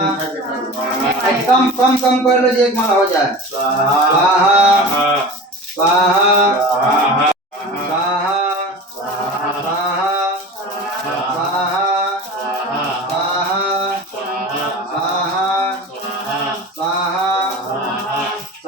कम कम कम कर लो जी, एक माला हो जाए। स्वाहा स्वाहा स्वाहा स्वाहा स्वाहा स्वाहा स्वाहा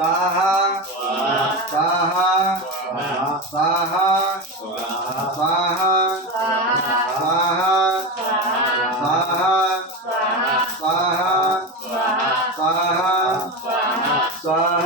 स्वाहा स्वाहा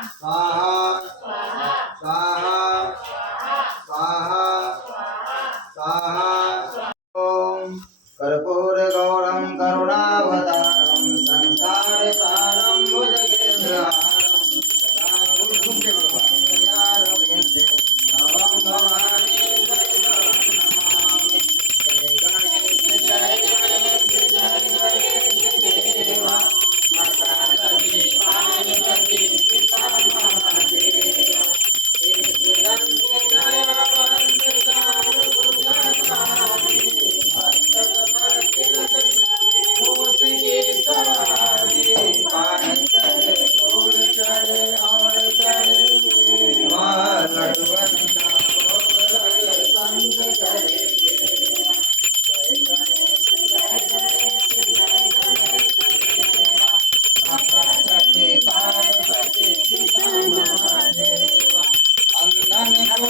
स्वाहा स्वाहा स्वाहा कर्पूर गौरम करुणावतारम संसार सारम भुजगेन्द्रहारम सदा बुद्धिमतारविंदे नमः भवानी नमामि। जय गणेश देवा माता लक्ष्मी पार्वती सीता महादेवा एक दंत दयावंत चारु भुजधारी अंधन को